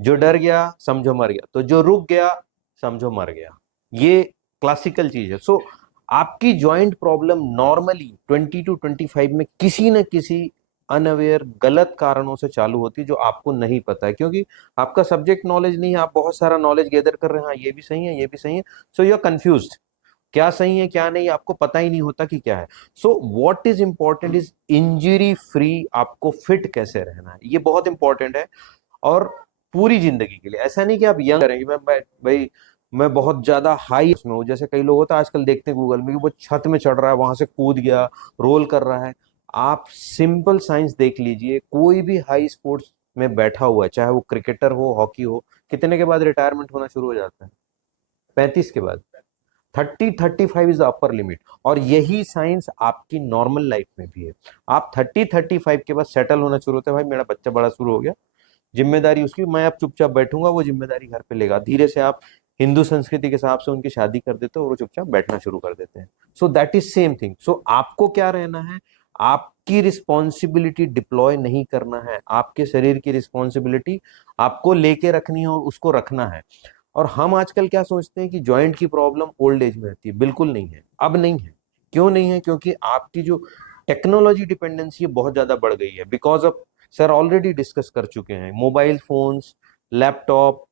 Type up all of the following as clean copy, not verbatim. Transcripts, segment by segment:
जो डर गया समझो मर गया, तो जो रुक गया समझो मर गया। ये क्लासिकल चीज है। सो आपकी जॉइंट प्रॉब्लम नॉर्मली 20 to 25 में किसी न किसी अनअवेयर गलत कारणों से चालू होती है, जो आपको नहीं पता है, क्योंकि आपका सब्जेक्ट नॉलेज नहीं है। आप बहुत सारा नॉलेज गैदर कर रहे हैं, हाँ ये भी सही है, ये भी सही है, सो यू आर कंफ्यूज्ड, क्या सही है क्या नहीं आपको पता ही नहीं होता कि क्या है। So what is important is injury free, आपको फिट कैसे रहना है, ये बहुत इंपॉर्टेंट है। और पूरी जिंदगी के लिए, ऐसा नहीं कि आप यंग करेंगे, मैं भाई मैं बहुत ज्यादा हाई उसमें हूँ, जैसे कई लोग होता है आजकल देखते हैं गूगल में कि वो छत में चढ़ रहा है, वहां से कूद गया, रोल कर रहा है। आप सिंपल साइंस देख लीजिए, कोई भी हाई स्पोर्ट्स में बैठा हुआ है, चाहे वो क्रिकेटर हो, हॉकी हो, कितने के बाद रिटायरमेंट होना शुरू हो जाता है? 35 के बाद। 30-35 इज द अपर लिमिट। और यही साइंस आपकी नॉर्मल लाइफ में भी है। आप 30-35 के बाद सेटल होना शुरू होता है, भाई मेरा बच्चा बड़ा शुरू हो गया, जिम्मेदारी उसकी, मैं अब चुपचाप बैठूंगा, वो जिम्मेदारी घर पे लेगा। धीरे से आप हिंदू संस्कृति के हिसाब से उनकी शादी कर देते हो और वो चुपचाप बैठना शुरू कर देते हैं। So that is same thing. So आपको क्या रहना है, आपकी रिस्पॉन्सिबिलिटी डिप्लॉय नहीं करना है, आपके शरीर की रिस्पॉन्सिबिलिटी आपको लेके रखनी है और उसको रखना है। और हम आजकल क्या सोचते हैं कि जॉइंट की प्रॉब्लम ओल्ड एज में रहती है, बिल्कुल नहीं है, अब नहीं है। क्यों नहीं है? क्योंकि आपकी जो टेक्नोलॉजी डिपेंडेंसी है बहुत ज्यादा बढ़ गई है, because of, sir already discuss कर चुके हैं, mobile phones, laptop,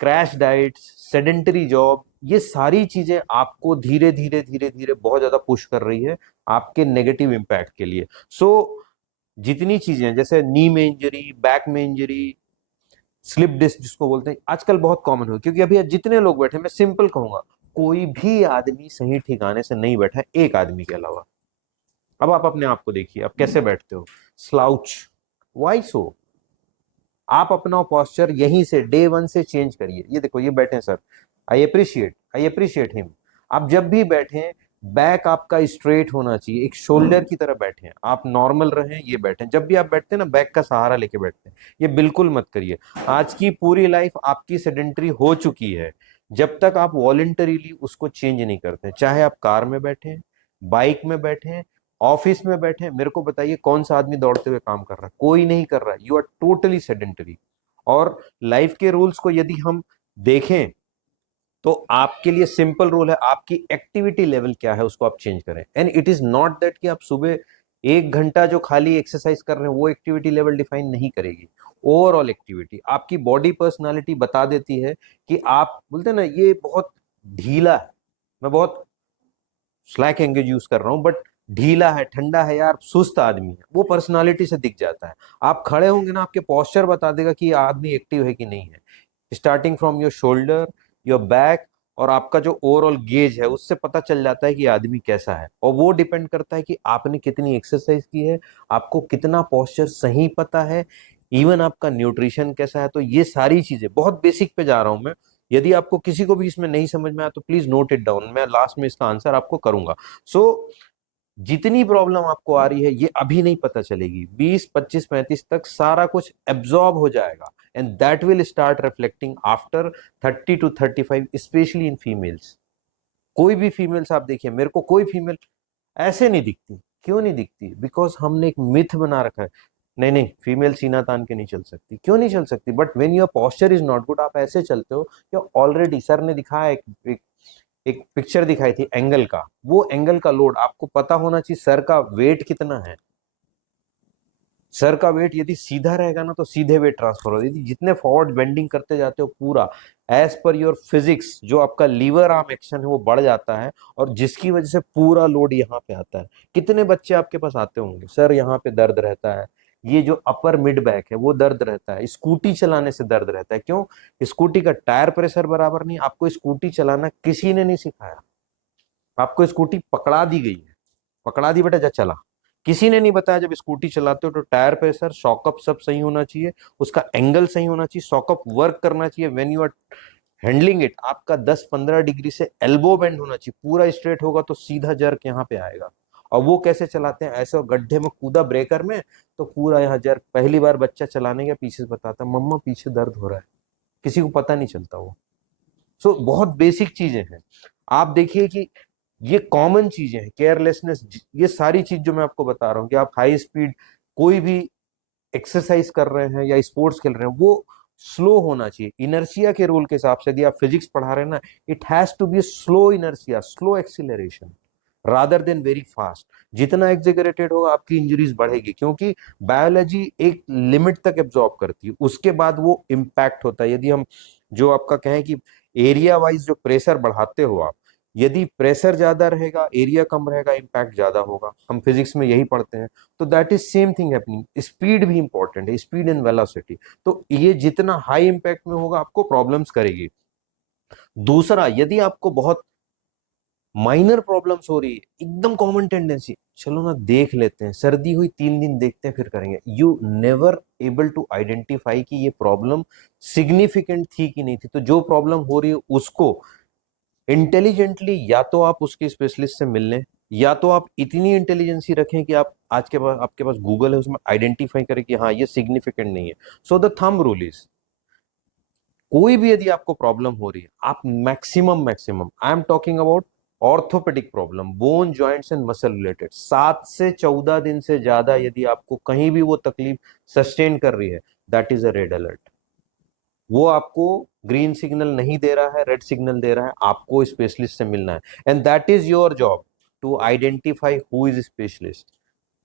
crash diets, sedentary job, ये सारी चीजें आपको धीरे धीरे धीरे धीरे बहुत ज्यादा पुश कर रही है आपके नेगेटिव इम्पैक्ट के लिए। सो जितनी चीजें, जैसे नी में इंजरी, बैक में इंजरी, स्लिप डिस्क जिसको बोलते हैं, आजकल बहुत कॉमन हो, क्योंकि अभी जितने लोग बैठे, मैं सिंपल कहूंगा, कोई भी आदमी सही ठिकाने से नहीं बैठा है, एक आदमी के अलावा। अब आप अपने आप को देखिए, आप कैसे बैठते हो, स्लाउच, वाई सो? आप अपना पोस्चर यहीं से डे वन से चेंज करिए। ये देखो, ये बैठे सर, आई अप्रिशिएट हिम। आप जब भी बैठे, बैक आपका स्ट्रेट होना चाहिए, एक शोल्डर की तरह बैठे, आप नॉर्मल रहें, ये बैठे। जब भी आप बैठते हैं ना, बैक का सहारा लेके बैठते हैं, ये बिल्कुल मत करिए। आज की पूरी लाइफ आपकी सेडेंटरी हो चुकी है, जब तक आप वॉलेंटरीली उसको चेंज नहीं करते, चाहे आप कार में बैठे, बाइक में बैठे, ऑफिस में बैठे, मेरे को बताइए कौन सा आदमी दौड़ते हुए काम कर रहा है? कोई नहीं कर रहा है। You are totally sedentary. और लाइफ के रूल्स को यदि हम देखें, तो आपके लिए सिंपल रूल है, आपकी एक्टिविटी लेवल क्या है उसको आप चेंज करें। And it is not that कि आप सुबह 1 घंटा जो खाली एक्सरसाइज कर रहे हैं वो एक्टिविटी लेवल डिफाइन नहीं करेगी। ओवरऑल एक्टिविटी, आपकी बॉडी पर्सनालिटी बता देती है कि आप बोलते हैं ना ये बहुत ढीला है, मैं बहुत स्लैक एंगेज यूज कर रहा हूं, बट ढीला है, ठंडा है यार, सुस्त आदमी है, वो पर्सनालिटी से दिख जाता है। आप खड़े होंगे ना, आपके पोस्चर बता देगा कि ये आदमी एक्टिव है कि नहीं है, starting from your shoulder, your back, और आपका जो ओवरऑल गेज है उससे पता चल जाता है कि आदमी कैसा है। और वो डिपेंड करता है कि आपने कितनी एक्सरसाइज की है, आपको कितना पोस्चर सही पता है, इवन आपका न्यूट्रिशन कैसा है। तो ये सारी चीजें, बहुत बेसिक पे जा रहा हूं मैं, यदि आपको किसी को भी इसमें नहीं समझ में आया तो प्लीज नोट इट डाउन, मैं लास्ट में इसका आंसर आपको करूंगा। सो जितनी प्रॉब्लम आपको आ रही है ये अभी नहीं पता चलेगी, 20, 25, 35 तक सारा कुछ एब्जॉर्ब हो जाएगा, and that will start reflecting after 30 to 35, specially in females. कोई भी फीमेल्स आप देखिए, मेरे को कोई फीमेल ऐसे नहीं दिखती। क्यों नहीं दिखती? बिकॉज हमने एक मिथ बना रखा है, नहीं नहीं फीमेल सीना तान के नहीं चल सकती। क्यों नहीं चल सकती? But when your posture is not good, आप ऐसे चलते हो, या ऑलरेडी सर ने दिखाया एक पिक्चर दिखाई थी एंगल का, वो एंगल का लोड आपको पता होना चाहिए, सर का वेट कितना है। सर का वेट यदि सीधा रहेगा ना तो सीधे वेट ट्रांसफर हो, यदि जितने फॉरवर्ड बेंडिंग करते जाते हो पूरा एज पर योर फिजिक्स, जो आपका लीवर आर्म एक्शन है वो बढ़ जाता है, और जिसकी वजह से पूरा लोड यहाँ पे आता है। कितने बच्चे आपके पास आते होंगे, सर यहाँ पे दर्द रहता है, ये जो अपर मिड बैक है वो दर्द रहता है, स्कूटी चलाने से दर्द रहता है। क्यों? स्कूटी का टायर प्रेशर बराबर नहीं, आपको स्कूटी चलाना किसी ने नहीं सिखाया, आपको स्कूटी पकड़ा दी गई है, पकड़ा दी बेटा जा चला, किसी ने नहीं बताया। जब स्कूटी चलाते हो तो टायर प्रेशर, शॉकअप सब सही होना चाहिए, उसका एंगल सही होना चाहिए, शॉकअप वर्क करना चाहिए when you are handling it. आपका 10-15 डिग्री से एल्बो बेंड होना चाहिए, पूरा स्ट्रेट होगा तो सीधा जर्क यहाँ पे आएगा। और वो कैसे चलाते हैं? ऐसे गड्ढे में कूदा ब्रेकर में तो पूरा यहाँ जर्क। पहली बार बच्चा चलाने के पीछे बताता है मम्मा पीछे दर्द हो रहा है, किसी को पता नहीं चलता वो। सो बहुत बेसिक चीजें हैं। आप देखिए कि ये कॉमन चीजें हैं, केयरलेसनेस, ये सारी चीज जो मैं आपको बता रहा हूँ कि आप हाई स्पीड कोई भी एक्सरसाइज कर रहे हैं या स्पोर्ट्स खेल रहे हैं, वो स्लो होना चाहिए इनर्शिया के रूल के हिसाब से। यदि आप फिजिक्स पढ़ा रहे हैं ना, it has to be slow inertia, slow acceleration rather than very fast. जितना एक्सेलरेटेड होगा आपकी इंजरीज बढ़ेगी, क्योंकि बायोलॉजी एक लिमिट तक एब्जॉर्ब करती है, उसके बाद वो इम्पैक्ट होता है। यदि हम जो आपका कहें कि एरिया वाइज जो प्रेशर बढ़ाते हो आप, यदि प्रेशर ज्यादा रहेगा एरिया कम रहेगा, इम्पैक्ट ज्यादा होगा। हम फिजिक्स में यही पढ़ते हैं। तो that is same thing happening. Speed भी इंपॉर्टेंट है, स्पीड एंड वेलोसिटी। तो ये जितना हाई इम्पैक्ट में होगा आपको प्रॉब्लम्स करेगी। दूसरा, यदि आपको बहुत माइनर प्रॉब्लम्स हो रही है, एकदम कॉमन टेंडेंसी, चलो ना देख लेते हैं, सर्दी हुई 3 दिन देखते हैं फिर करेंगे, you never able to identify कि ये प्रॉब्लम सिग्निफिकेंट थी कि नहीं थी। तो जो प्रॉब्लम हो रही है उसको इंटेलिजेंटली या तो आप उसके स्पेशलिस्ट से मिल लें, या तो आप इतनी इंटेलिजेंसी रखें कि आप आज के पास आपके पास गूगल है, उसमें आइडेंटिफाई करें कि हाँ ये सिग्निफिकेंट नहीं है। So the thumb rule is, कोई भी यदि आपको प्रॉब्लम हो रही है, आप maximum maximum, I am talking about orthopaedic problem, bone joints and muscle related, 7 से 14 दिन से ज्यादा यदि आपको कहीं भी वो तकलीफ सस्टेन कर रही है, that is a red alert. वो आपको ग्रीन सिग्नल नहीं दे रहा है, रेड सिग्नल दे रहा है, आपको स्पेशलिस्ट से मिलना है। And that is your job to identify who is specialist.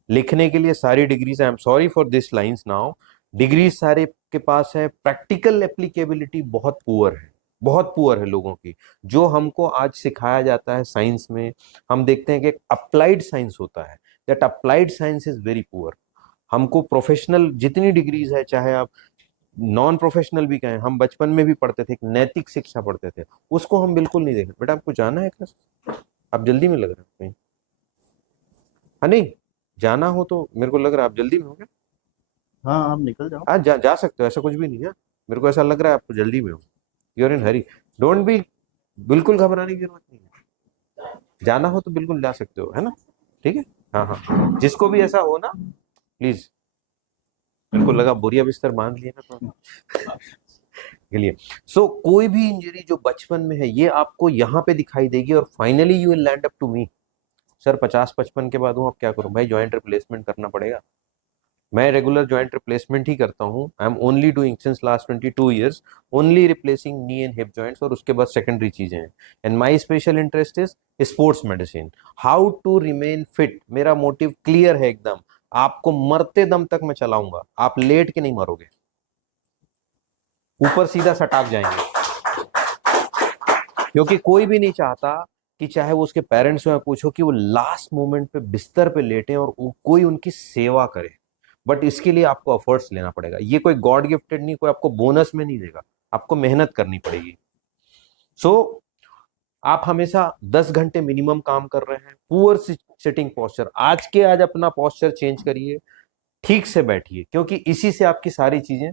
लिखने के लिए सारी degrees, I am sorry for this lines now, degree सारे के पास है, प्रैक्टिकल एप्लीकेबिलिटी बहुत पुअर है, बहुत पुअर है लोगों की। जो हमको आज सिखाया जाता है साइंस में, हम देखते हैं कि एक अप्लाइड साइंस होता है, that applied science is very poor. हमको प्रोफेशनल जितनी डिग्रीज है, चाहे आप नॉन प्रोफेशनल भी कहें, हम बचपन में भी पढ़ते थे, एक नैतिक शिक्षा पढ़ते थे, उसको हम बिल्कुल नहीं देख रहे। बेटा आपको जाना है क्लास, आप जल्दी में लग रहे हैं कहीं? हाँ नहीं, जाना हो तो मेरे को लग रहा है आप जल्दी में हो क्या? हाँ आप निकल जाओ। हाँ जा सकते हो, ऐसा कुछ भी नहीं है। मेरे को ऐसा लग रहा है आप जल्दी में हो, you're in Hari, don't be, बिल्कुल घबराने की जरूरत नहीं है। जाना हो तो बिल्कुल जा सकते हो, है ना? ठीक है। हाँ हाँ, जिसको भी ऐसा हो ना, प्लीज, मेरे को लगा बोरिया बिस्तर बांध लिया ना तो के लिए। सो कोई भी इंजरी जो बचपन में है, ये आपको यहाँ पे दिखाई देगी और finally you will land up to me. Sir 50-55 के बाद हूँ, अब क्या करूँ भाई? जॉइंट रिप्लेसमेंट करना पड़ेगा। मैं रेगुलर जॉइंट रिप्लेसमेंट ही करता हूँ। I am only doing since last 22 years, only replacing knee and hip joints, और उसके बाद सेकेंडरी चीजें हैं। And my special interest is sports medicine, how to remain fit. मेरा मोटिव क्लियर है एकदम, आपको मरते दम तक मैं चलाऊंगा, आप लेट के नहीं मरोगे, ऊपर सीधा सटाक जाएंगे। क्योंकि कोई भी नहीं चाहता कि चाहे वो उसके पेरेंट्स हो या पूछो कि वो लास्ट मोमेंट पे बिस्तर पे लेटे और कोई उनकी सेवा करे। बट इसके लिए आपको एफर्ट्स लेना पड़ेगा, ये कोई गॉड गिफ्टेड नहीं, कोई आपको बोनस में नहीं देगा, आपको मेहनत करनी पड़ेगी। सो आप हमेशा 10 घंटे मिनिमम काम कर रहे हैं, पुअर सिटिंग पोस्चर, आज के आज अपना पोस्चर चेंज करिए, ठीक से बैठिए, क्योंकि इसी से आपकी सारी चीजें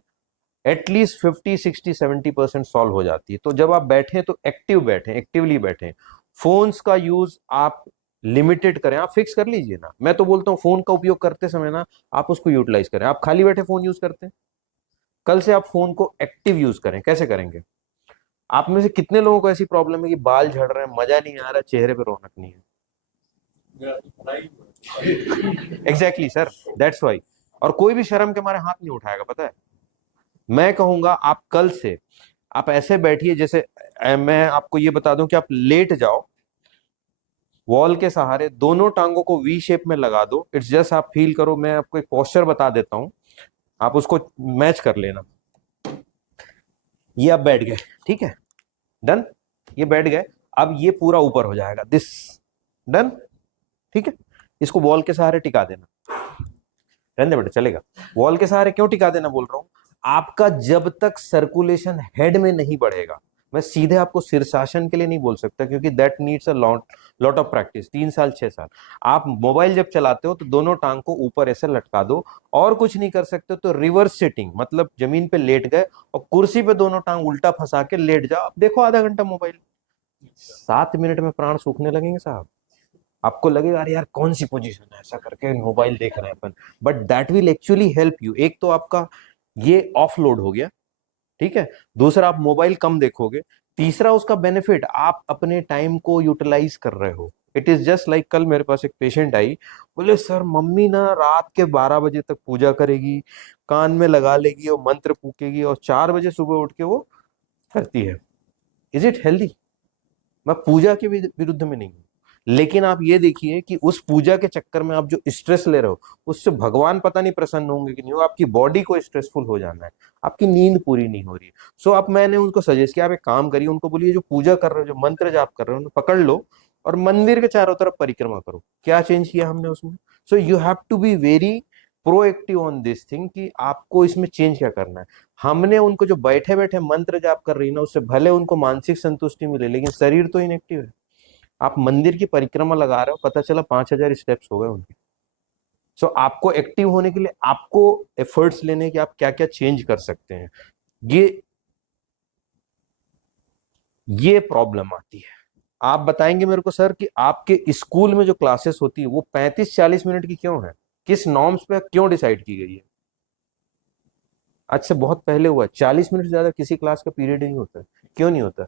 एटलीस्ट 50-60-70% सॉल्व हो जाती है। तो जब आप बैठे तो एक्टिव बैठे, एक्टिवली बैठे। फोन्स का यूज आप लिमिटेड करें, आप फिक्स कर लीजिए ना। मैं तो बोलता हूँ फोन का उपयोग करते समय ना आप उसको यूटिलाइज करें। आप खाली बैठे फोन यूज करते हैं, कल से आप फोन को एक्टिव यूज करें। कैसे करेंगे? आप में से कितने लोगों को ऐसी प्रॉब्लम है कि बाल झड़ रहे हैं, मजा नहीं आ रहा, चेहरे पे रौनक नहीं है? Exactly sir, that's why. और कोई भी शर्म के मारे हाथ नहीं उठाएगा, पता है। मैं कहूंगा आप कल से आप ऐसे बैठिए जैसे, मैं आपको ये बता दूं कि आप लेट जाओ, वॉल के सहारे दोनों टांगों को वी शेप में लगा दो। इट्स जस्ट आप फील करो, मैं आपको एक पोस्चर बता देता हूं, आप उसको मैच कर लेना। ये आप बैठ गए, ठीक है, डन। ये बैठ गए, अब ये पूरा ऊपर हो जाएगा, दिस, डन, ठीक है। इसको वॉल के सहारे टिका देना, रहने बेटा चलेगा। वॉल के सहारे क्यों टिका देना बोल रहा हूं? आपका जब तक सर्कुलेशन हेड में नहीं बढ़ेगा, मैं सीधे आपको शीर्षासन के लिए नहीं बोल सकता, क्योंकि that needs a lot of practice, 3 साल 6 साल। आप मोबाइल जब चलाते हो तो दोनों टांग को ऊपर ऐसे लटका दो, और कुछ नहीं कर सकते तो रिवर्स सिटिंग, मतलब जमीन पे लेट गए और कुर्सी पे दोनों टांग उल्टा फंसा के लेट जाओ, आप देखो आधा घंटा मोबाइल, 7 मिनट में प्राण सूखने लगेंगे साहब। आपको लगेगा अरे यार कौन सी पोजीशन है, ऐसा करके मोबाइल देख रहे हैं अपन, but that will actually help you. एक तो आपका ये ऑफ लोड हो गया, ठीक है, दूसरा आप मोबाइल कम देखोगे, तीसरा उसका बेनिफिट आप अपने टाइम को यूटिलाइज कर रहे हो। इट इज जस्ट लाइक, कल मेरे पास एक पेशेंट आई, बोले सर मम्मी ना रात के 12 बजे तक पूजा करेगी, कान में लगा लेगी और मंत्र फूकेगी और 4 बजे सुबह उठ के वो करती है। Is it healthy? मैं पूजा के विरुद्ध में नहीं हूँ, लेकिन आप ये देखिए कि उस पूजा के चक्कर में आप जो स्ट्रेस ले रहे हो, उससे भगवान पता नहीं प्रसन्न होंगे कि नहीं, हो आपकी बॉडी को स्ट्रेसफुल हो जाना है, आपकी नींद पूरी नहीं हो रही है। सो अब मैंने उनको सजेस्ट किया, आप एक काम करिए, उनको बोलिए जो पूजा कर रहे हो, जो मंत्र जाप कर रहे हो, उन्हें पकड़ लो और मंदिर के चारों तरफ परिक्रमा करो। क्या चेंज किया हमने उसमें? So you have to be very proactive on this thing कि आपको इसमें चेंज क्या करना है। हमने उनको जो बैठे बैठे मंत्र जाप कर रही है ना, उससे भले उनको मानसिक संतुष्टि मिले, लेकिन शरीर तो इनएक्टिव है। आप मंदिर की परिक्रमा लगा रहे हो, पता चला 5,000 स्टेप्स हो गए उनके। सो आपको एक्टिव होने के लिए आपको एफर्ट्स लेने कि आप क्या क्या चेंज कर सकते हैं। ये प्रॉब्लम आती है। आप बताएंगे मेरे को सर कि आपके स्कूल में जो क्लासेस होती है वो 35-40 मिनट की क्यों है? किस नॉर्म्स पे क्यों डिसाइड की गई है? आज से बहुत पहले हुआ, 40 मिनट से ज्यादा किसी क्लास का पीरियड नहीं होता। क्यों नहीं होता?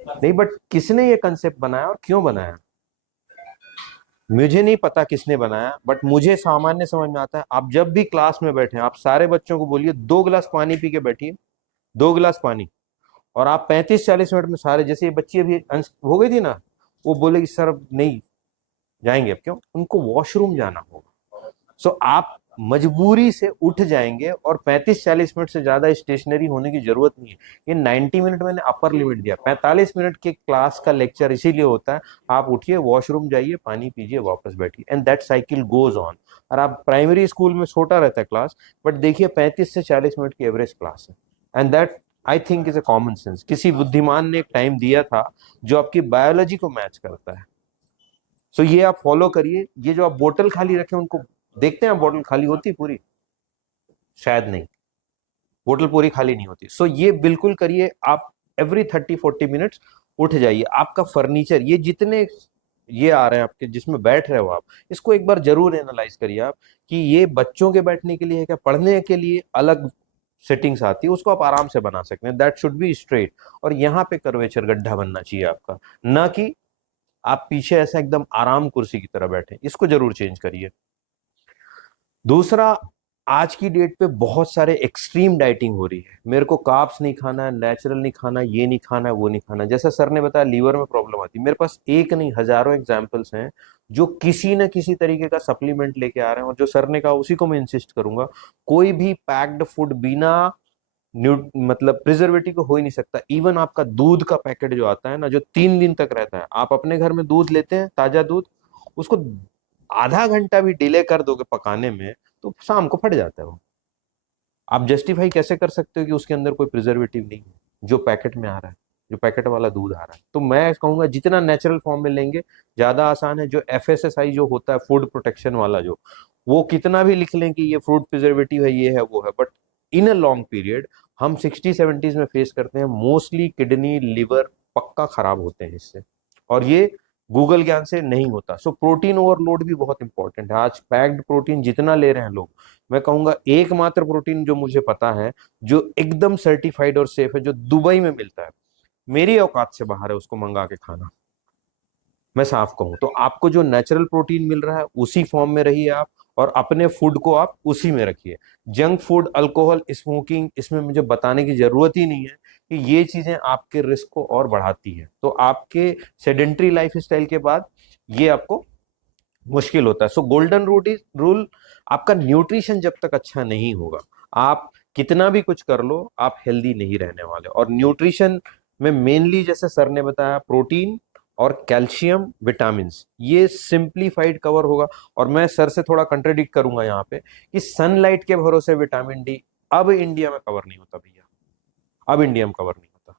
नहीं, बट किसने ये कंसेप्ट बनाया और क्यों बनाया? मुझे नहीं पता किसने बनाया, बट मुझे सामान्य समझ में आता है। आप जब भी क्लास में बैठे, आप सारे बच्चों को बोलिए 2 गिलास पानी पी के बैठिए, 2 गिलास पानी। और आप 35-40 मिनट में सारे, जैसे ये बच्ची अभी हो गई थी ना, वो बोलेगी सर अब नहीं जाएंगे। अब क्यों? उनको वॉशरूम जाना होगा। सो आप मजबूरी से उठ जाएंगे और 35-40 मिनट से ज्यादा स्टेशनरी होने की जरूरत नहीं है। ये 90 मिनट मैंने अपर लिमिट दिया। 45 मिनट के क्लास का लेक्चर इसीलिए होता है, आप उठिए, वॉशरूम जाइए, पानी पीजिए, वापस बैठिए, and that cycle goes on. और आप प्राइमरी स्कूल में छोटा रहता है क्लास, बट देखिए 35 से 40 मिनट की एवरेज क्लास है। And that I think is a common sense. किसी बुद्धिमान ने एक टाइम दिया था जो आपकी बायोलॉजी को मैच करता है। सो ये आप फॉलो करिए। ये जो आप बोतल खाली रखे उनको देखते हैं, बोतल खाली होती पूरी? शायद नहीं, बोतल पूरी खाली नहीं होती। सो ये बिल्कुल करिए आप। एवरी 30-40 मिनट्स उठ जाइए। आपका फर्नीचर, ये जितने ये आ रहे हैं आपके जिसमें बैठ रहे हो आप, इसको एक बार जरूर एनालाइज करिए आप कि ये बच्चों के बैठने के लिए है क्या, पढ़ने के लिए अलग सेटिंग्स आती है, उसको आप आराम से बना सकते हैं। That should be straight. और यहाँ पे कर्वेचर गड्ढा बनना चाहिए आपका, ना कि आप पीछे ऐसा एकदम आराम कुर्सी की तरह बैठे। इसको जरूर चेंज करिए। दूसरा, आज की डेट पे बहुत सारे एक्सट्रीम डाइटिंग हो रही है। मेरे को कार्ब्स नहीं खाना है, नेचुरल नहीं खाना, ये नहीं खाना है, वो नहीं खाना है। जैसा सर ने बताया लीवर में प्रॉब्लम आती है, मेरे पास एक नहीं हजारों एग्जांपल्स हैं जो किसी न किसी तरीके का सप्लीमेंट लेके आ रहे हैं। और जो सर ने कहा उसी को मैं इंसिस्ट करूंगा, कोई भी पैक्ड फूड बिना मतलब प्रिजर्वेटिव को हो ही नहीं सकता। इवन आपका दूध का पैकेट जो आता है ना, जो 3 दिन तक रहता है, आप अपने घर में दूध लेते हैं, ताजा दूध, उसको आधा घंटा भी डिले कर दोगे पकाने में तो शाम को फट जाता है वो। आप जस्टिफाई कैसे कर सकते हो कि उसके अंदर कोई प्रिजर्वेटिव नहीं है जो पैकेट में आ रहा है, जो पैकेट वाला दूध आ रहा है? तो मैं कहूंगा जितना नेचुरल फॉर्म में लेंगे ज्यादा आसान है। जो FSSAI जो होता है, फूड प्रोटेक्शन वाला, जो वो कितना भी लिख लें कि ये फ्रूट प्रिजर्वेटिव है, ये है, वो है, but in a long period हम 60-70s में फेस करते हैं, मोस्टली किडनी लिवर पक्का खराब होते हैं इससे। और ये गूगल ज्ञान से नहीं होता। सो प्रोटीन ओवरलोड भी बहुत इंपॉर्टेंट है। आज पैक्ड प्रोटीन जितना ले रहे हैं लोग, मैं कहूंगा एकमात्र प्रोटीन जो मुझे पता है जो एकदम सर्टिफाइड और सेफ है, जो दुबई में मिलता है, मेरी औकात से बाहर है उसको मंगा के खाना। मैं साफ कहूं तो आपको जो नेचुरल प्रोटीन मिल रहा है उसी फॉर्म में रहिए आप, और अपने फूड को आप उसी में रखिए। जंक फूड, अल्कोहल, स्मोकिंग, इसमें मुझे बताने की जरूरत ही नहीं है कि ये चीजें आपके रिस्क को और बढ़ाती है। तो आपके सेडेंट्री लाइफ स्टाइल के बाद ये आपको मुश्किल होता है। सो गोल्डन रूल, आपका न्यूट्रिशन जब तक अच्छा नहीं होगा, आप कितना भी कुछ कर लो, आप हेल्दी नहीं रहने वाले। और न्यूट्रिशन में मेनली जैसे सर ने बताया, प्रोटीन और कैल्शियम, विटामिन, ये सिंप्लीफाइड कवर होगा। और मैं सर से थोड़ा कंट्राडिक्ट करूंगा यहाँ पे कि सनलाइट के भरोसे विटामिन डी अब इंडिया में कवर नहीं होता भैया, अब इंडिया में कवर नहीं होता।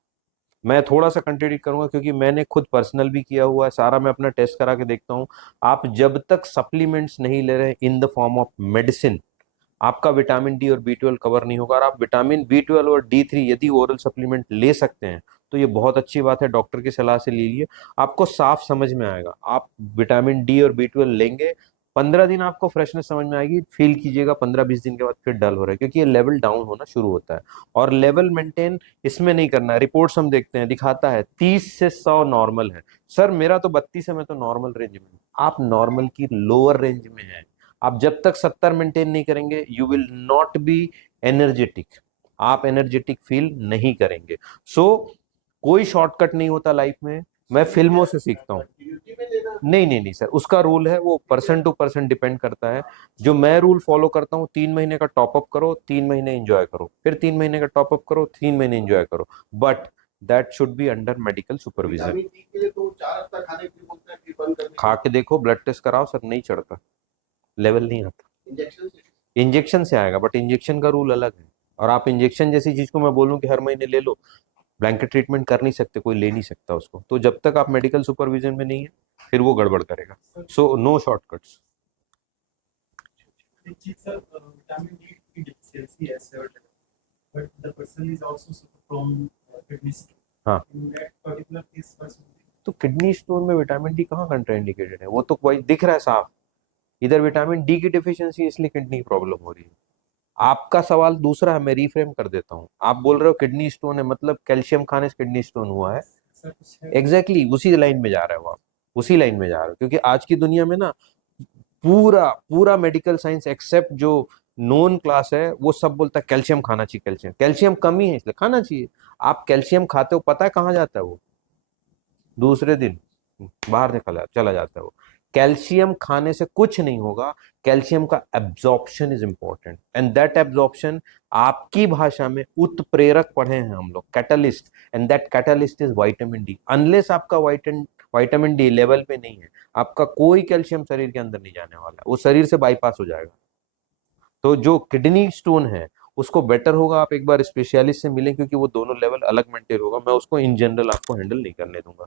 मैं थोड़ा सा कंट्राडिक्ट करूंगा क्योंकि मैंने खुद पर्सनल भी किया हुआ है, सारा मैं अपना टेस्ट करा के देखता हूं। आप जब तक सप्लीमेंट्स नहीं ले रहे इन द फॉर्म ऑफ मेडिसिन, आपका विटामिन डी और B12 कवर नहीं होगा। और आप विटामिन B12 और D3 यदि ओरल सप्लीमेंट ले सकते हैं तो ये बहुत अच्छी बात है, डॉक्टर की सलाह से लीजिए, आपको साफ समझ में आएगा। आप विटामिन डी और B12 लेंगे, 15 दिन आपको फ्रेशनेस समझ में आएगी, फील कीजिएगा, 15-20 दिन के बाद फिर डल हो रहा है, क्योंकि ये लेवल डाउन होना शुरू होता है। और लेवल मेंटेन इसमें नहीं करना है। रिपोर्ट्स हम देखते हैं, दिखाता है 30 से 100 नॉर्मल है। सर मेरा तो 32 है, मैं तो नॉर्मल रेंज में हूं। आप नॉर्मल की लोअर रेंज में है, आप जब तक 70 मेंटेन नहीं करेंगे you will not be energetic, आप एनर्जेटिक फील नहीं करेंगे। सो कोई शॉर्टकट नहीं होता लाइफ में, मैं फिल्मों से सीखता हूँ। नहीं नहीं नहीं सर, उसका रूल है, वो पर्सन टू पर्सन डिपेंड करता है। जो मैं रूल फॉलो करता हूँ, 3 महीने का टॉपअप करो, 3 महीने एंजॉय करो, फिर 3 महीने का टॉपअप करो, 3 महीने एंजॉय करो, but that should be under medical supervision. Vitamin D के लिए तो 4 हफ्ता खाने के लिए बोलते हैं, फिर बंद करने खा के देखो, ब्लड टेस्ट कराओ सर, नहीं चढ़ता, लेवल नहीं आता। इंजेक्शन से। इंजेक्शन से आएगा, बट इंजेक्शन का रूल अलग है। और आप इंजेक्शन जैसी चीज को मैं बोलूं कि हर महीने ले लो, ब्लैंकेट ट्रीटमेंट कर नहीं सकते, कोई ले नहीं सकता उसको। तो जब तक आप मेडिकल सुपरविजन में नहीं है, फिर वो गड़बड़ करेगा। So no shortcuts. एक चीज सर, विटामिन डी की deficiency है severe level, but the person is also suffer from kidney stone. हाँ। In that particular case, what should be? तो किडनी स्टोन में विटामिन डी कहाँ कंट्राइंडिकेटेड है? वो तो वही दिख रहा है साफ, इधर विटामिन डी की डिफिशियंसी है, इसलिए किडनी की प्रॉब्लम हो रही है। आपका सवाल दूसरा है, मैं रिफ्रेम कर देता हूँ। आप बोल रहे हो किडनी स्टोन है, मतलब कैल्शियम खाने से किडनी स्टोन हुआ है। सर कुछ है? एग्जैक्टली उसी लाइन में जा रहे हो आप, उसी लाइन में जा रहे हो, क्योंकि आज की दुनिया में ना पूरा पूरा मेडिकल साइंस एक्सेप्ट जो नोन क्लास है वो सब बोलता है कैल्शियम खाना चाहिए, कैल्शियम कैल्शियम कमी है इसलिए खाना चाहिए। आप कैल्शियम खाते हो, पता है कहाँ जाता है वो? दूसरे दिन बाहर निकला चला जाता है वो। कैल्शियम खाने से कुछ नहीं होगा, कैल्शियम का absorption is important, and that absorption आपकी भाषा में उत्प्रेरक पढ़े हैं हम लोग, catalyst, and that catalyst is vitamin D. Unless आपका विटामिन डी लेवल पे नहीं है, आपका कोई कैल्शियम शरीर के अंदर नहीं जाने वाला है, वो शरीर से बाईपास हो जाएगा। तो जो किडनी स्टोन है उसको बेटर होगा आप एक बार स्पेशलिस्ट से मिलें, क्योंकि वो दोनों लेवल अलग मेंटेन होगा, मैं उसको इन जनरल आपको हैंडल नहीं करने दूंगा,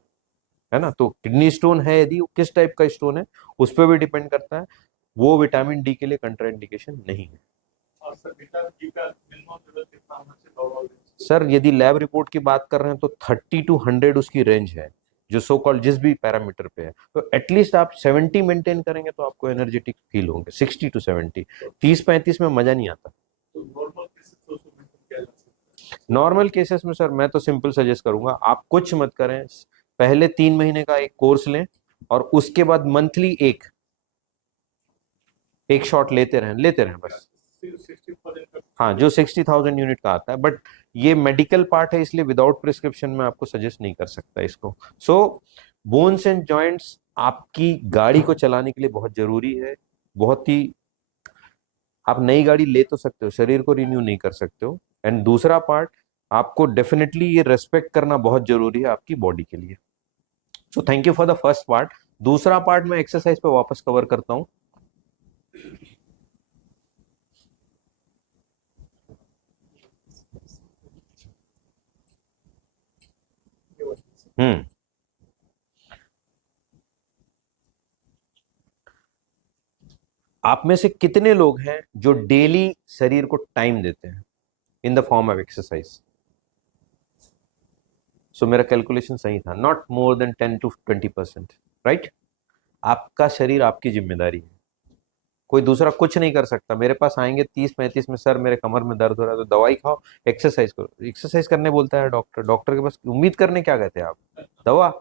है ना। तो किडनी स्टोन है, यदि वो किस टाइप का स्टोन है उस पर भी डिपेंड करता है, वो विटामिन डी के लिए कंट्राइंडिकेशन नहीं है। और सर विटामिन डी का मिनिमम लेवल कितना होना चाहिए नॉर्मल रेंज? सर यदि लैब रिपोर्ट की बात कर रहे हैं तो 30 to 100 उसकी रेंज है, जो सो कॉल्ड जिस भी पैरामीटर पे है। तो एटलीस्ट आप 70 मेंटेन करेंगे तो आपको एनर्जेटिक फील होंगे, 60 to 70। 30-35 में मजा नहीं आता। तो नॉर्मल केसेस तो उसको मेंटेन किया जा सकता है। नॉर्मल केसेस में सर मैं तो सिंपल सजेस्ट करूंगा, आप कुछ मत करें, पहले 3 महीने का एक कोर्स लें, और उसके बाद मंथली एक शॉट लेते रहें बस। 60% का हाँ, जो 60,000 यूनिट का आता है, बट ये मेडिकल पार्ट है, इसलिए विदाउट प्रिस्क्रिप्शन में आपको सजेस्ट नहीं कर सकता इसको। सो बोन्स एंड जॉइंट्स आपकी गाड़ी को चलाने के लिए बहुत जरूरी है, बहुत ही। आप नई गाड़ी ले तो सकते हो, शरीर को रिन्यू नहीं कर सकते हो। एंड दूसरा पार्ट, आपको डेफिनेटली ये रेस्पेक्ट करना बहुत जरूरी है आपकी बॉडी के लिए। So thank you for the first part. दूसरा पार्ट मैं एक्सरसाइज पे वापस कवर करता हूं। हम्म आप में से कितने लोग हैं जो डेली शरीर को टाइम देते हैं in the form of exercise? So मेरा कैलकुलेशन सही था, not more than 10 to 20%, right. आपका शरीर आपकी जिम्मेदारी है, कोई दूसरा कुछ नहीं कर सकता। मेरे पास आएंगे 30-35 में, सर मेरे कमर में दर्द हो रहा है, तो दवाई खाओ, एक्सरसाइज करो। एक्सरसाइज करने बोलता है डॉक्टर, डॉक्टर के पास उम्मीद करने क्या कहते हैं आप? दवा।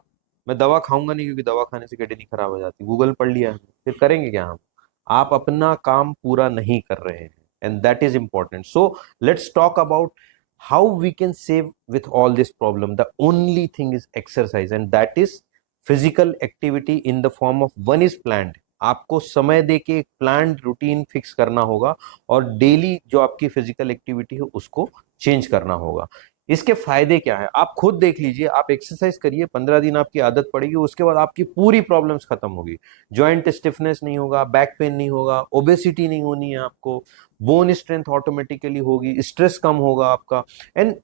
मैं दवा खाऊंगा नहीं, क्योंकि दवा खाने से किडनी खराब हो जाती। गूगल पढ़ लिया है, फिर करेंगे क्या हम? आप अपना काम पूरा नहीं कर रहे हैं, and that is important. So let's talk about how we can save with all this problem. The only thing is exercise, and that is physical activity in the form of one is planned. आपको समय दे के एक planned routine fix करना होगा, और daily जो आपकी physical activity है उसको चेंज करना होगा। इसके फायदे क्या है आप खुद देख लीजिए। आप एक्सरसाइज करिए, 15 दिन आपकी आदत पड़ेगी, उसके बाद आपकी पूरी प्रॉब्लम्स खत्म होगी। जॉइंट स्टिफनेस नहीं होगा, बैक पेन नहीं होगा, ओबेसिटी नहीं होनी है आपको, बोन स्ट्रेंथ ऑटोमेटिकली होगी, स्ट्रेस कम होगा आपका, एंड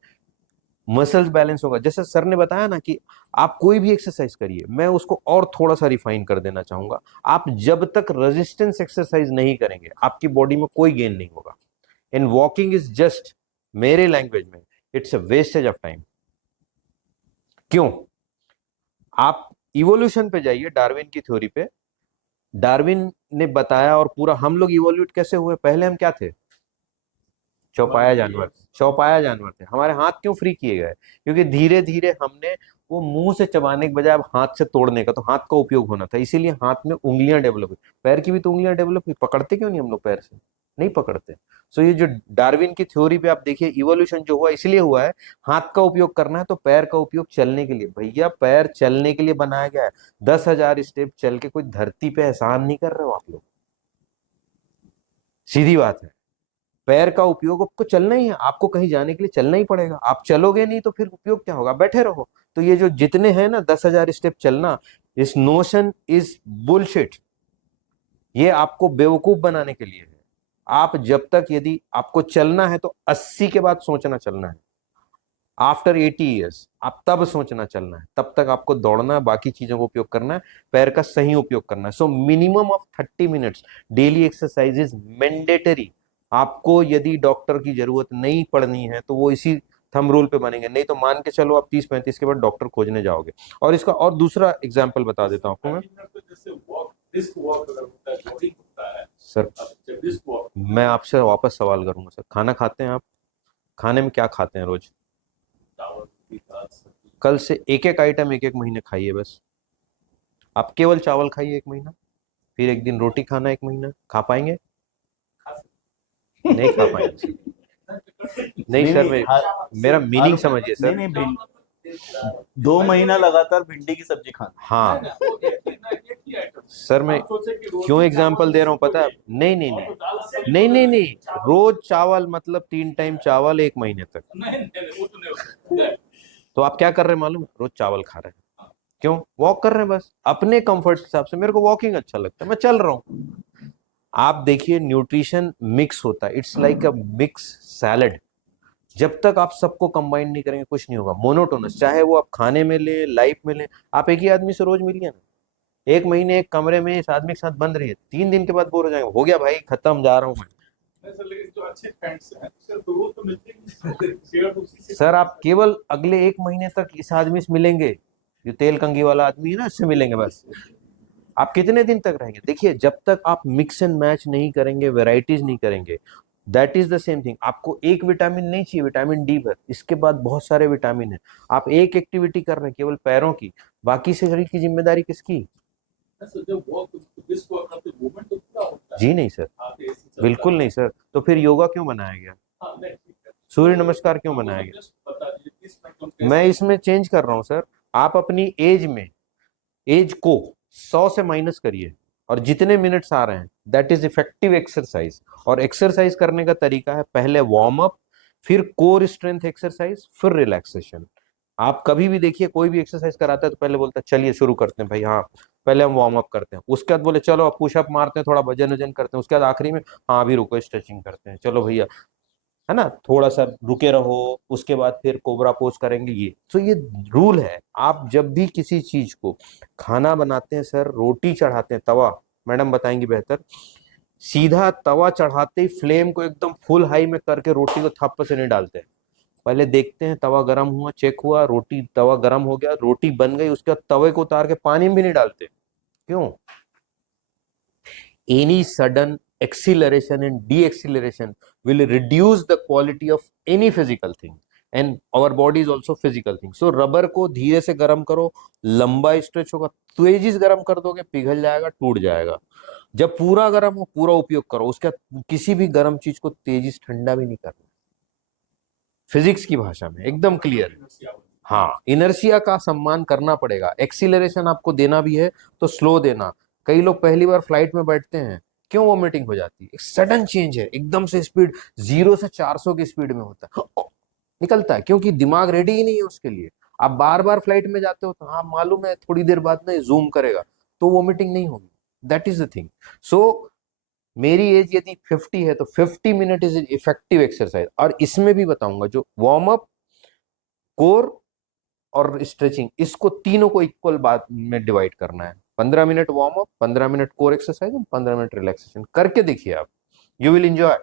मसल्स बैलेंस होगा। जैसे सर ने बताया ना कि आप कोई भी एक्सरसाइज करिए, मैं उसको और थोड़ा सा रिफाइन कर देना चाहूंगा। आप जब तक रेजिस्टेंस एक्सरसाइज नहीं करेंगे, आपकी बॉडी में कोई गेन नहीं होगा। एंड वॉकिंग इज जस्ट, मेरे लैंग्वेज में, it's a wastage of time. क्यों? आप इवोल्यूशन पे जाइए, डार्विन की थ्योरी पे। डार्विन ने बताया, और पूरा हम लोग इवोल्यूट कैसे हुए। पहले हम क्या थे? चौपाया जानवर। चौपाया जानवर थे। हमारे हाथ क्यों फ्री किए गए? क्योंकि धीरे धीरे हमने वो मुंह से चबाने के बजाय अब हाथ से तोड़ने का, तो हाथ का उपयोग होना था, इसीलिए हाथ में उंगलियां डेवलप हुई। पैर की भी तो उंगलियां डेवलप हुई। पकड़ते क्यों नहीं हम लोग पैर से? नहीं पकड़ते। सो ये जो डार्विन की थ्योरी पे आप देखिए, इवोल्यूशन जो हुआ इसलिए हुआ है, हाथ का उपयोग करना है तो पैर का उपयोग चलने के लिए। भैया पैर चलने के लिए बनाया गया है। 10,000 स्टेप चल के कोई धरती पे एहसान नहीं कर रहे हो आप लोग। सीधी बात है। पैर का उपयोग आपको चलना ही है, आपको कहीं जाने के लिए चलना ही पड़ेगा। आप चलोगे नहीं तो फिर उपयोग क्या होगा? बैठे रहो। तो ये जो जितने हैं ना 10,000 स्टेप चलना, इस नोशन इज बुलशिट। ये आपको बेवकूफ बनाने के लिए है। आप जब तक, यदि आपको चलना है तो 80 के बाद सोचना चलना है। आफ्टर 80 ईयर्स आप तब सोचना चलना है। तब तक आपको दौड़ना है, बाकी चीजों का उपयोग करना है, पैर का सही उपयोग करना है। So minimum of 30 minutes daily exercise is mandatory. आपको यदि डॉक्टर की जरूरत नहीं पड़नी है तो वो इसी थंब रूल पे बनेंगे, नहीं तो मान के चलो आप 30-35 के बाद डॉक्टर खोजने जाओगे। और इसका और दूसरा एग्जाम्पल बता देता हूँ आपको मैं। जैसे वॉक, डिस्क वॉक अगर होता है, जॉगिंग होता है, सर जब डिस्क वॉक, मैं आपसे वापस सवाल करूंगा सर, खाना खाते हैं आप? खाने में क्या खाते हैं रोज? चावल रोटी दाल सब्जी, कल से एक एक आइटम एक एक महीने खाइए बस। आप केवल चावल खाइए एक महीना, फिर एक दिन रोटी खाना एक महीना। खा पाएंगे? खा सकते नहीं खा पाएंगे। नहीं सर, मेरा मीनिंग समझिए सर। नहीं नहीं 2 महीना लगातार भिंडी की सब्जी खाना। हाँ एक ही आइटम। सर, मैं आप सोचे कि रोटी क्यों एग्जाम्पल चावल दे रहा हूँ पता है? नहीं नहीं नहीं नहीं नहीं नहीं, रोज चावल मतलब 3 टाइम चावल 1 महीने तक। नहीं, वो तो नहीं हो सकता। तो आप क्या कर रहे हैं मालूम है? रोज चावल खा रहे हैं। क्यों? वॉक कर रहे हैं बस अपने कंफर्ट के हिसाब से। मेरे को वॉकिंग अच्छा लगता है, मैं चल रहा हूँ। आप देखिए न्यूट्रिशन मिक्स होता है, it's like a mix salad. जब तक आप सबको कंबाइन नहीं करेंगे कुछ नहीं होगा। मोनोटोनस, चाहे वो आप खाने में ले, लाइफ में ले। आप एक ही आदमी से रोज मिलिए ना, 1 महीने एक कमरे में इस आदमी के साथ बंद रहिए, 3 दिन के बाद बोर हो जाएंगे। हो गया भाई, खत्म, जा रहा हूं मैं। नहीं सर, लेकिन जो अच्छे फ्रेंड्स हैं सर, तो वो तो मिलते ही शेयर उसी से। सर आप केवल अगले 1 महीने तक इस आदमी से मिलेंगे, जो तेल कंघी वाला आदमी है ना, इससे मिलेंगे बस। आप कितने दिन तक रहेंगे? देखिए, जब तक आप मिक्स एंड मैच नहीं करेंगे, वेराइटीज नहीं करेंगे, that is the same thing. आपको एक विटामिन नहीं चाहिए, विटामिन डी पर, इसके बाद बहुत सारे विटामिन है। आप एक एक्टिविटी कर रहे हैं केवल पैरों की, बाकी से शरीर की जिम्मेदारी किसकी? सर जब वॉक, डिस्क वॉक करते मूवमेंट तो पूरा होता है। जी नहीं सर, आप ऐसे चलता बिल्कुल है। नहीं सर। तो फिर योगा क्यों बनाया गया? हाँ, नहीं, ठीक है। सूर्य नमस्कार क्यों बनाया गया? जस्ट बता दीजिए किस में तुम कैसे- मैं इसमें चेंज कर रहा हूं सर। आप अपनी एज को 100 से माइनस करिए, और जितने मिनट्स आ रहे हैं दैट इज इफेक्टिव एक्सरसाइज। और एक्सरसाइज करने का तरीका है, पहले वार्म अप, फिर कोर स्ट्रेंथ एक्सरसाइज, फिर रिलैक्सेशन। आप कभी भी देखिए, कोई भी एक्सरसाइज कराता है तो पहले बोलता है चलिए शुरू करते हैं भाई, हाँ पहले हम वार्म अप करते हैं। उसके बाद बोले चलो अब पुशअप मारते हैं, थोड़ा वजन वजन करते हैं। उसके बाद आखिरी में हाँ अभी रुको स्ट्रेचिंग करते हैं, चलो भैया, है ना, थोड़ा सा रुके रहो। उसके बाद फिर कोबरा पोज करेंगे। ये तो ये रूल है। आप जब भी किसी चीज को खाना बनाते हैं सर, रोटी चढ़ाते हैं, तवा, मैडम बताएंगी बेहतर, सीधा तवा चढ़ाते ही फ्लेम को एकदम फुल हाई में करके रोटी को थप्प से नहीं डालते हैं। पहले देखते हैं तवा गरम हुआ, चेक हुआ, रोटी, तवा गरम हो गया, रोटी बन गई, उसके बाद तवे को उतार के पानी में भी नहीं डालते। क्यों? any sudden acceleration and deceleration will reduce the quality of any physical thing, and our body is also physical thing. So rubber को धीरे से गर्म करो, लंबा स्ट्रेच होगा। तेजी से गर्म कर दोगे पिघल जाएगा, टूट जाएगा। जब पूरा गर्म हो पूरा उपयोग करो। उसके बाद किसी भी गर्म चीज को तेजी से ठंडा भी नहीं करना। फिजिक्स की भाषा में एकदम क्लियर है। हाँ, इनर्शिया का सम्मान करना पड़ेगा। एक्सीलरेशन आपको देना भी है तो स्लो देना। कई लोग पहली बार फ्लाइट में बैठते हैं, क्यों वॉमिटिंग हो जाती है? एक सडन चेंज है, एकदम से स्पीड 0 से 400 की स्पीड में होता है, निकलता है, क्योंकि दिमाग रेडी ही नहीं है उसके लिए। आप बार बार फ्लाइट में जाते हो तो हाँ मालूम है थोड़ी देर बाद ना जूम करेगा, तो वॉमिटिंग नहीं होगी। That is the thing. So मेरी एज यदि 50 है तो 50 मिनट इज इफेक्टिव एक्सरसाइज। और इसमें भी बताऊंगा, जो वार्म अप, कोर और स्ट्रेचिंग, इसको तीनों को इक्वल बात में डिवाइड करना है। 15 minute warm up, 15 minute core exercise, 15 minute relaxation करके देखिए आप, you will enjoy.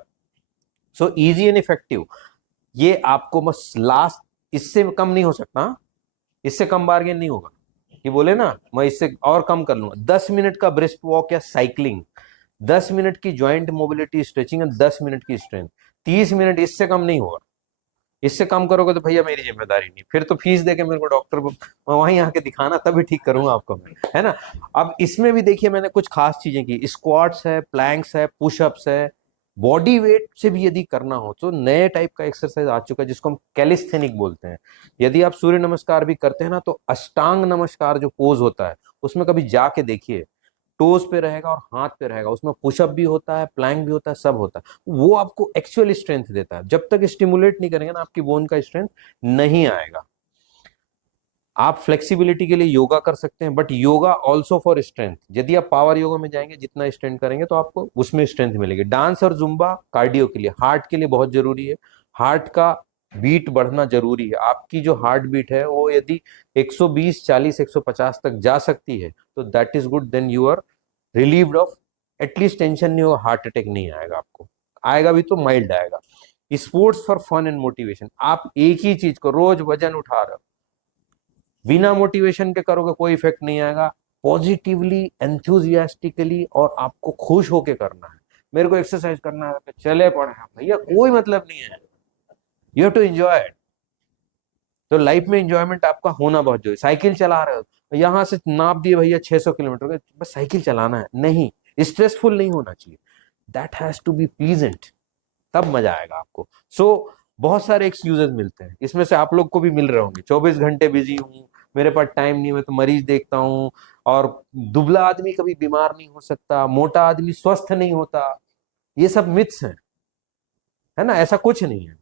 So easy and effective. ये आपको बस लास्ट, इससे कम नहीं हो सकता, इससे कम बार्गेन नहीं होगा कि बोले ना मैं इससे और कम कर लूंगा। 10 मिनट का ब्रिस्क वॉक या साइकिलिंग, 10 मिनट की ज्वाइंट मोबिलिटी स्ट्रेचिंग, 10 मिनट की स्ट्रेंथ, 30 मिनट, इससे कम नहीं होगा। इससे कम करोगे तो भैया मेरी जिम्मेदारी नहीं, फिर तो फीस देके मेरे को डॉक्टर को वहीं आके दिखाना, तभी ठीक करूंगा आपको मैं, है ना। अब इसमें भी देखिए मैंने कुछ खास चीजें की, स्क्वाट्स है, प्लैंक्स है, पुशअप्स है। बॉडी वेट से भी यदि करना हो तो नए टाइप का एक्सरसाइज आ चुका है जिसको हम कैलिस्थेनिक बोलते हैं। यदि आप सूर्य नमस्कार भी करते हैं ना, तो अष्टांग नमस्कार जो पोज होता है उसमें कभी जाके देखिए, टोज पे रहेगा और हाथ पे रहेगा, उसमें पुशअप भी होता है, प्लैंक भी होता है, सब होता है। वो आपको एक्चुअल स्ट्रेंथ देता है। जब तक स्टिमुलेट नहीं करेंगे ना, आपकी बोन का स्ट्रेंथ नहीं आएगा। आप फ्लेक्सिबिलिटी के लिए योगा कर सकते हैं, but yoga also for strength. यदि आप पावर योगा में जाएंगे, जितना स्ट्रेंथ करेंगे तो आपको उसमें स्ट्रेंथ मिलेगी। डांस और जुम्बा कार्डियो के लिए, हार्ट के लिए बहुत जरूरी है। हार्ट का बीट बढ़ना जरूरी है। आपकी जो हार्ट बीट है वो यदि 120, 40, 150 तक जा सकती है तो that is good, then you are relieved off, at least tension नहीं होगा, हार्ट अटैक नहीं आएगा आपको, आएगा भी तो माइल्ड आएगा। Sports for fun and motivation, आप एक ही चीज को रोज वजन उठा रहे हो, बिना मोटिवेशन के करोगे कोई इफेक्ट नहीं आएगा। पॉजिटिवली, एंथुजियास्टिकली और आपको खुश होके करना है। मेरे को एक्सरसाइज करना है तो चले पड़े हैं भैया, कोई मतलब नहीं है, you have to enjoy it. तो लाइफ में एंजॉयमेंट आपका होना बहुत जरूरी। साइकिल चला रहे हो, यहां से नाप दिए भैया 600 किलोमीटर, बस साइकिल चलाना है, नहीं, स्ट्रेसफुल नहीं होना चाहिए, that has to be pleasant, तब मजा आएगा आपको। सो बहुत सारे एक्सक्यूजेस मिलते हैं, इसमें से आप लोग को भी मिल रहे होंगे, 24 घंटे बिजी हूँ, मेरे पास टाइम नहीं, मैं तो मरीज देखता हूँ, और दुबला आदमी कभी बीमार नहीं हो सकता, मोटा आदमी स्वस्थ नहीं होता, ये सब मिथ्स हैं, है ना, ऐसा कुछ नहीं है।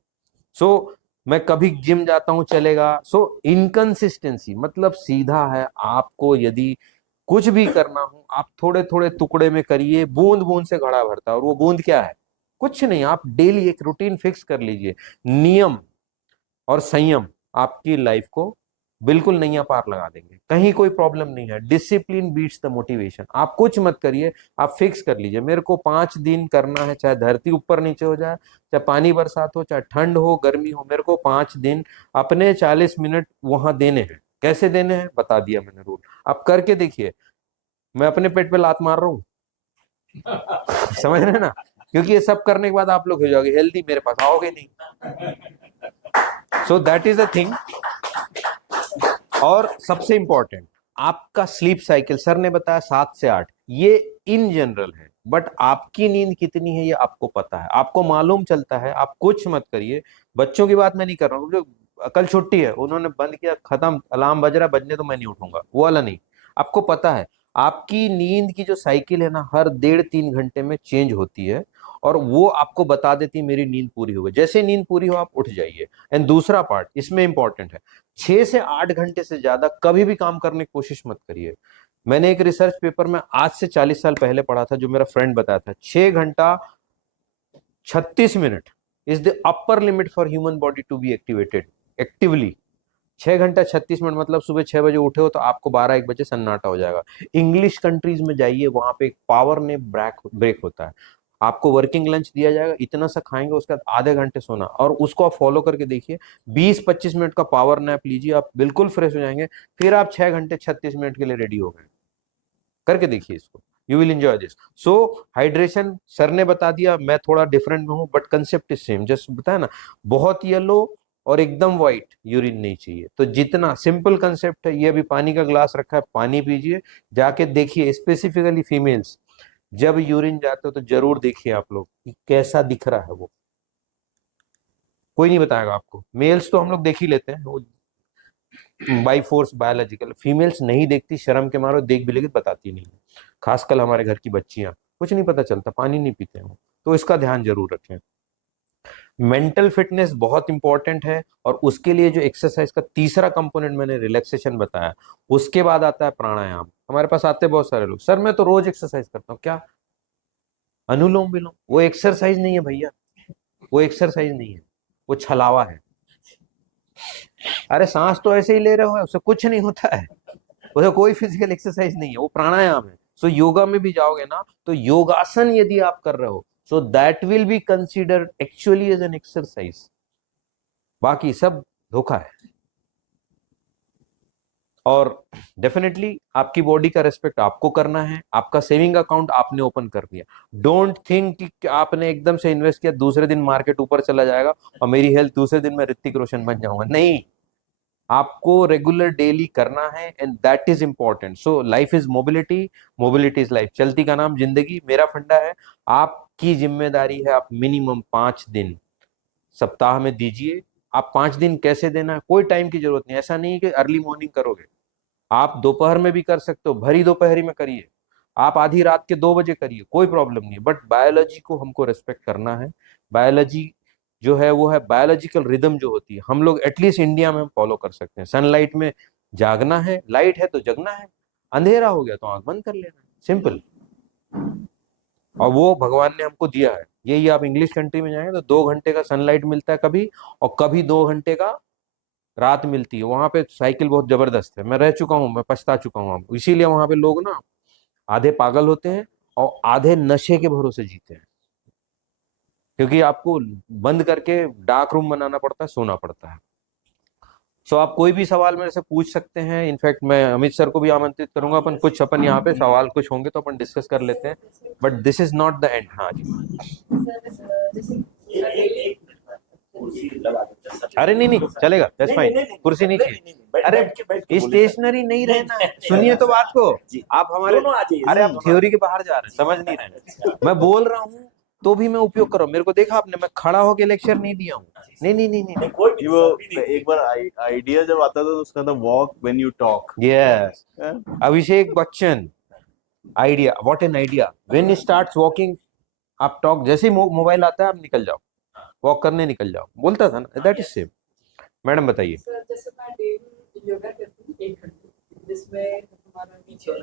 सो मैं कभी जिम जाता हूं चलेगा। सो इनकंसिस्टेंसी मतलब सीधा है, आपको यदि कुछ भी करना हो आप थोड़े थोड़े टुकड़े में करिए, बूंद बूंद से घड़ा भरता है, और वो बूंद क्या है, कुछ नहीं। आप डेली एक रूटीन फिक्स कर लीजिए, नियम और संयम आपकी लाइफ को बिल्कुल नैया पार लगा देंगे, कहीं कोई प्रॉब्लम नहीं है। Discipline beats the motivation. आप कुछ मत करिए, आप फिक्स कर लीजिए मेरे को 5 दिन करना है, चाहे धरती ऊपर नीचे हो जाए, चाहे पानी बरसात हो, चाहे ठंड हो गर्मी हो, मेरे को 5 दिन अपने 40 मिनट वहां देने हैं। कैसे देने हैं बता दिया मैंने रूल, आप करके देखिए। मैं अपने पेट पे लात मार रहा हूँ समझ रहे हैं ना, क्योंकि ये सब करने के बाद आप लोग हो जाओगे हेल्दी, मेरे पास आओगे नहीं। सो दैट इज अ थिंग। और सबसे इंपॉर्टेंट आपका स्लीप साइकिल, सर ने बताया 7 से 8, ये इन जनरल है, बट आपकी नींद कितनी है ये आपको पता है, आपको मालूम चलता है। आप कुछ मत करिए, बच्चों की बात मैं नहीं कर रहा हूँ, जो कल छुट्टी है उन्होंने बंद किया, खत्म, अलार्म बज रहा, बजने तो मैं नहीं उठूंगा, वो वाला नहीं। आपको पता है आपकी नींद की जो साइकिल है ना, हर 1.5-3 घंटे में चेंज होती है, और वो आपको बता देती है मेरी नींद पूरी हो गई। जैसे नींद पूरी हो आप उठ जाइए। एंड दूसरा पार्ट इसमें इंपॉर्टेंट है, 6 से 8 घंटे से ज्यादा कभी भी काम करने की कोशिश मत करिए। मैंने एक रिसर्च पेपर में आज से 40 साल पहले पढ़ा था, जो मेरा फ्रेंड बताया था, 6 घंटा 36 minute is the upper limit for human body to be activated actively. 6 घंटा 36 मिनट मतलब सुबह 6 बजे उठे हो तो आपको 12-1 बजे सन्नाटा हो जाएगा। इंग्लिश कंट्रीज में जाइए, वहां पे एक पावर ने ब्रेक होता है, आपको वर्किंग लंच दिया जाएगा, इतना सा खाएंगे, उसके बाद आधे घंटे सोना, और उसको आप फॉलो करके देखिए। 20-25 मिनट का पावर नैप लीजिए, आप बिल्कुल फ्रेश हो जाएंगे, फिर आप 6 घंटे 36 मिनट के लिए रेडी हो गए। करके देखिए इसको, you will enjoy this. So hydration sir ने बता दिया, मैं थोड़ा डिफरेंट में हूं, but concept is same, just बताया ना, बहुत येलो और एकदम व्हाइट यूरिन नहीं चाहिए। तो जितना सिंपल कंसेप्ट है, ये अभी पानी का ग्लास रखा है, पानी पीजिए, जाके देखिए, स्पेसिफिकली फीमेल्स जब यूरिन जाते हो तो जरूर देखिए आप लोग कि कैसा दिख रहा है वो, कोई नहीं बताएगा आपको। मेल्स तो हम लोग देख ही लेते हैं, वो बाई फोर्स बायोलॉजिकल, फीमेल्स नहीं देखती, शर्म के मारो, देख भी लेगी बताती नहीं। खासकर हमारे घर की बच्चियां, कुछ नहीं पता चलता, पानी नहीं पीते हैं वो, तो इसका ध्यान जरूर रखें। मेंटल फिटनेस बहुत इंपॉर्टेंट है, और उसके लिए जो एक्सरसाइज का तीसरा कंपोनेंट मैंने रिलैक्सेशन बताया, उसके बाद आता है प्राणायाम। हमारे पास आते हैं बहुत सारे लोग, सर मैं तो रोज एक्सरसाइज करता हूँ, क्या अनुलोम विलोम? वो एक्सरसाइज नहीं है भैया, वो एक्सरसाइज नहीं है, वो छलावा है। अरे सांस तो ऐसे ही ले रहे हो, उससे कुछ नहीं होता है, उसे कोई फिजिकल एक्सरसाइज नहीं है, वो प्राणायाम है। सो योगा में भी जाओगे ना, तो योगासन यदि आप कर रहे हो, so that will be considered actually as an exercise, बाकी सब धोखा है। और डेफिनेटली आपकी बॉडी का रेस्पेक्ट आपको करना है। आपका सेविंग अकाउंट आपने ओपन कर दिया, डोंट थिंक कि आपने एकदम से इन्वेस्ट किया दूसरे दिन मार्केट ऊपर चला जाएगा और मेरी हेल्थ दूसरे दिन मैं ऋतिक रोशन बन जाऊंगा। नहीं, आपको रेगुलर डेली करना है and that is important. So life is mobility, mobility is life. चलती का नाम जिंदगी मेरा फंडा है। आपकी जिम्मेदारी है, आप मिनिमम 5 दिन सप्ताह में दीजिए। आप 5 दिन कैसे देना है, कोई टाइम की जरूरत नहीं। ऐसा नहीं कि अर्ली मॉर्निंग करोगे, आप दोपहर में भी कर सकते हो, भरी दोपहरी में करिए, आप आधी रात के 2 बजे करिए, कोई प्रॉब्लम नहीं है। बट बायोलॉजी को हमको रेस्पेक्ट करना है। बायोलॉजी जो है वो है बायोलॉजिकल रिदम जो होती है, हम लोग एटलीस्ट इंडिया में हम फॉलो कर सकते हैं। सनलाइट में जागना है, लाइट है तो जगना है, अंधेरा हो गया तो आंख बंद कर लेना है, सिंपल। और वो भगवान ने हमको दिया है। यही आप इंग्लिश कंट्री में जाएंगे तो 2 घंटे का सनलाइट मिलता है कभी, और कभी 2 घंटे का रात मिलती है। वहां पे साइकिल बहुत जबरदस्त है, मैं रह चुका हूँ, मैं पछता चुका हूँ। इसीलिए वहां पे लोग ना आधे पागल होते हैं और आधे नशे के भरोसे जीते हैं, क्योंकि आपको बंद करके डार्क रूम बनाना पड़ता है, सोना पड़ता है। सो आप कोई भी सवाल मेरे से पूछ सकते हैं। इनफैक्ट मैं अमित सर को भी आमंत्रित करूंगा, अपन यहाँ पे सवाल कुछ होंगे तो अपन डिस्कस कर लेते हैं, but this is not the end. हाँ जी, अरे नहीं नहीं चलेगा, दैट्स फाइन, कुर्सी नहीं चाहिए। अरे स्टेशनरी नहीं रहना है, सुनिए तो बात को। आप हमारे, अरे आप थ्योरी के बाहर जा रहे हैं, समझ नहीं रहे हैं। मैं बोल रहा हूँ तो भी मैं उपयोग कर रहा हूँ। मेरे को देखा आपने, मैं खड़ा होके लेक्चर नहीं दिया हूँ। नहीं नहीं नहीं नहीं, कि वो एक बार आइडिया जब आता था तो उसका था walk when you talk. Yes, Abhishek Bachchan, idea, what an idea, when starts walking आप टॉक। जैसे ही मोबाइल आता है आप निकल जाओ, वॉक करने निकल जाओ, बोलता था ना, दैट इज सेम। मैडम बताइए। सर जैसे मैं डेली योगा करती हूँ 1 घंटे, जिसमें हमारा नीचे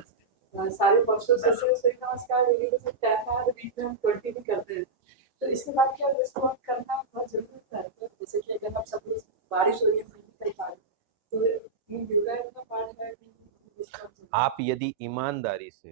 सारे पोस्चर्स जैसे सूर्य नमस्कार योगी के साथ 10 वीक में हम 20 भी करते हैं। तो इसके बाद क्या रिस्ट वर्क करना बहुत जरूरी है। तो जैसे कि अगर हम सपोज बारिश हो रही है नहीं कर पा रहे तो ये योगा का पार्ट है। आप यदि ईमानदारी से